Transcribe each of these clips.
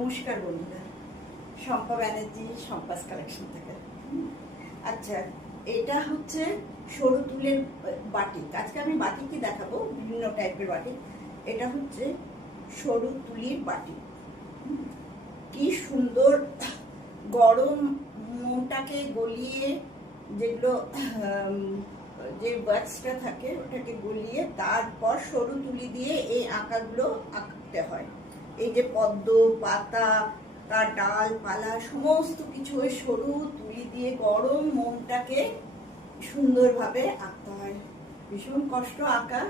নমস্কার বন্ধুরা, শম্পা ব্যানার্জি, শম্পাস কালেকশন থেকে। আচ্ছা, এটা হচ্ছে সরু তুলের বাটিক। আজকে আমি বাটিকই দেখাবো, বিভিন্ন টাইপের বাটিক। এটা হচ্ছে সরু তুলির বাটিক। কি সুন্দর, গরম মোমটাকে গলিয়ে, যেগুলো যে ওয়্যাক্সটা থাকে ওটাকে গলিয়ে তারপর সরু তুলি দিয়ে এই আঁকাগুলো আঁকতে হয়। এই যে পদ্ম পাতা, তার ডাল পালা সমস্ত কিছু ওই সরু তুলি দিয়ে গরম মোমটাকে সুন্দরভাবে আঁকতে হয়। ভীষণ কষ্ট আঁকা,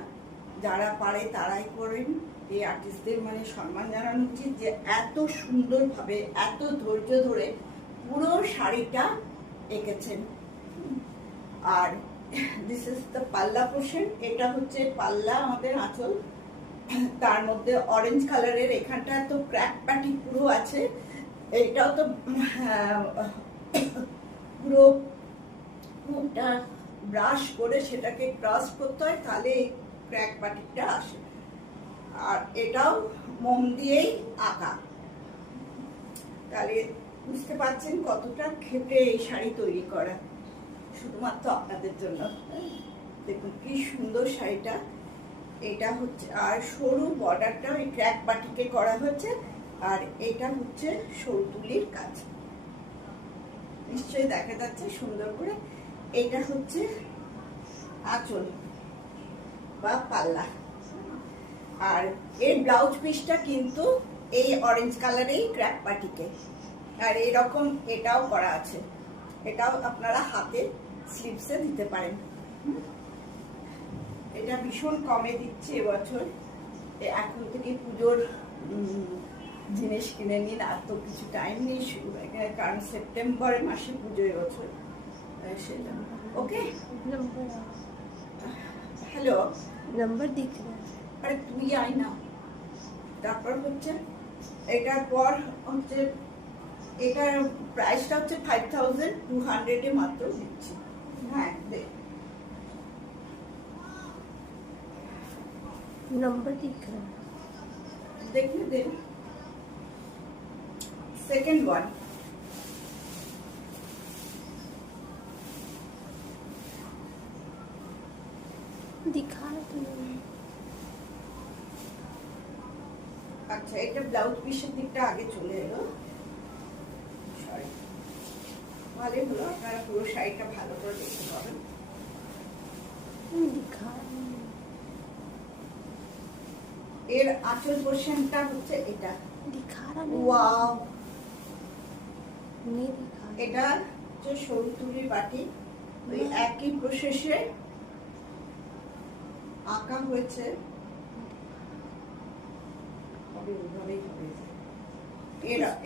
যারা পারে তারাই করেন। এই আর্টিস্টদের মানে সম্মান জানানো উচিত যে এত সুন্দরভাবে, এত ধৈর্য ধরে পুরো শাড়িটা এঁকেছেন। আর দিস ইজ দ্য পাল্লা পোর্শন। এটা হচ্ছে পাল্লা, আমাদের আঁচল। তার মধ্যে অরেঞ্জ কালারের এখানটা তো ক্র্যাক প্যাটি পুরো আছে। এটাও তো পুরো মুখটা ব্রাশ করে সেটাকে ক্রস করতে হয়, তাহলে এই ক্র্যাক প্যাটিটা আসে। আর এটাও মোম দিয়েই আঁকা। তাহলে বুঝতে পারছেন কতটা খেটে এই শাড়ি তৈরি করা, শুধুমাত্র আপনাদের জন্য। দেখুন কি সুন্দর শাড়িটা। এটা হচ্ছে, আর সরু বর্ডারটা ওই ক্র্যাক বাটিকে করা হয়েছে। আর এটা হচ্ছে সরু তুলির কাজ, নিশ্চয়ই দেখা যাচ্ছে সুন্দর করে। এটা হচ্ছে আঁচল বা পাল্লা। আর এর ব্লাউজ পিসটা কিন্তু এই অরেঞ্জ কালারেই ক্র্যাক বাটিকে। আর এরকম এটাও করা আছে, এটাও আপনারা হাতে স্লিভসে দিতে পারেন। এটা ভীষণ কমে দিচ্ছে এবছর। এখন থেকে পুজোর জিনিস কিনে নিন, আর তো কিছু টাইম নেই, কারণ সেপ্টেম্বর মাসে পুজো এবছর। ওকে, হ্যালো, नंबर दिख रहा है। আরে তুই আয় না। তারপর হচ্ছে এটার পর হচ্ছে, এটার প্রাইসটা হচ্ছে 5200 এ মাত্র দিচ্ছি। হ্যাঁ, नंबर दिख रहा है। देखिए दे। सेकेंड वन, दिखा रहा तो नहीं। আচ্ছা, এটা ব্লাউজ পিসের দিকটা আগে চলে এলো। সরি, ভালোই হলো, আপনারা পুরো শাড়িটা ভালো করে দেখতে পাবেন। दिखा रहा नहीं। এর আঁচল পোর্শনটা হচ্ছে এটা। दिखा रहा नहीं। ওয়াও, नहीं दिखा रहा। এটা হচ্ছে সরু তুলির বাটি। ওই একই প্রসেসে আঁকা হয়েছে।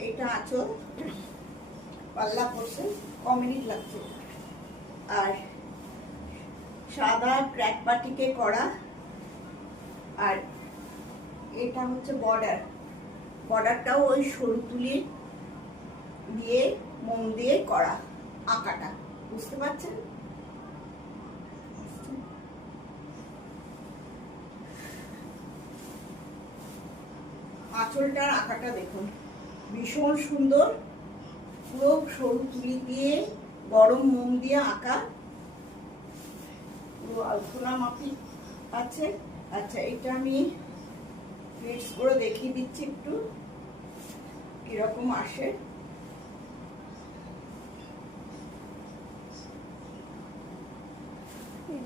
এটা আঁচল, পাল্লা পোর্শন। কমিনিট লাগছে। আর সাদা ক্র্যাক বাটিকে করা। আর এটা হচ্ছে বর্ডার। বর্ডারটাও ওই সরু তুলি দিয়ে মোম দিয়ে করা আঁকাটা, বুঝতে পারছেন? আঁচলটার আঁকাটা দেখুন, ভীষণ সুন্দর। পুরো সরু তুলি দিয়ে গরম মোম দিয়ে আঁকা, পুরো আলপনা মাফিক আছে। আচ্ছা, এটা আমি ফিক্স করে দেখিয়ে দিচ্ছি একটু কিরকম আসে।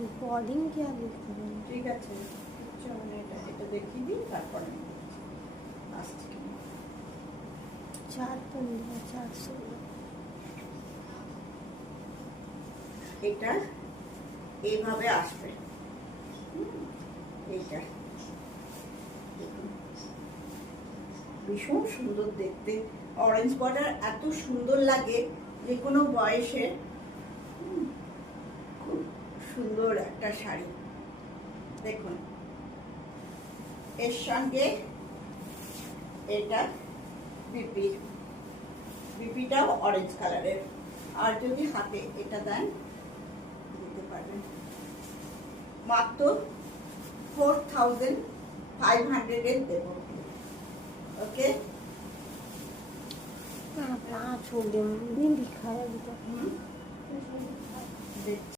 रिकॉर्डिंग क्या लिख रहे हैं? ঠিক আছে, মানে এটা দেখিয়ে দিই, তারপরে আসছে। 415 এটা এইভাবে আসবে। এইটা ভীষণ সুন্দর দেখতে। অরেঞ্জ বর্ডার এত সুন্দর লাগে যে কোনো বয়সে। খুব সুন্দর একটা শাড়ি। দেখুন, এর সঙ্গে এটা বিপিটাও অরেঞ্জ কালারের। আর যদি হাতে এটা দেন দিতে পারবেন। মাত্র 4500 এর দেব। ওকে, हाँ छोड़ दे, नहीं दिखा है अभी तक।